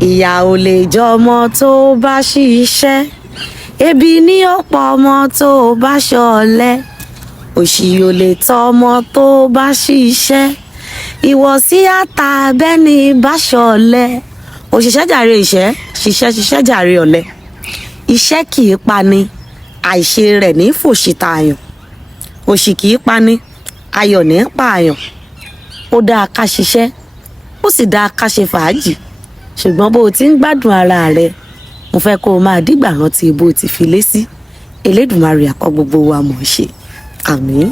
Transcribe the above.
ìyà ò lè jọmọ tó bá ṣiṣẹ́, ebi ní ọ̀pọ̀ ọmọ tó bá ṣọ̀lẹ, òṣì ò lè tọ́mọ tó bá ṣiṣẹ́, ìwọ̀sí àtà bẹ́ni bá ṣọ̀lẹ. òṣìṣẹ́ jàre ìṣẹ́, ṣiṣẹ́ jàre ọ̀lẹ. Iṣẹ́ kì í pani, àìṣe rẹ̀ ní fòṣìtà àyàn. Òṣì kì í pani, ayọ̀ ní pààyàn. Ó dáa ká ṣiṣẹ́, ó sì dáa ká ṣe fàájì, ṣùgbọ́n bó o ti ń gbádùn ara rẹ, mo fẹ́ kó o máa dígbà rántí bó o ti fi lé sí. Elédùmarè á kọ́ gbogbo wa mọ̀ ọ́ ṣe. Àmín.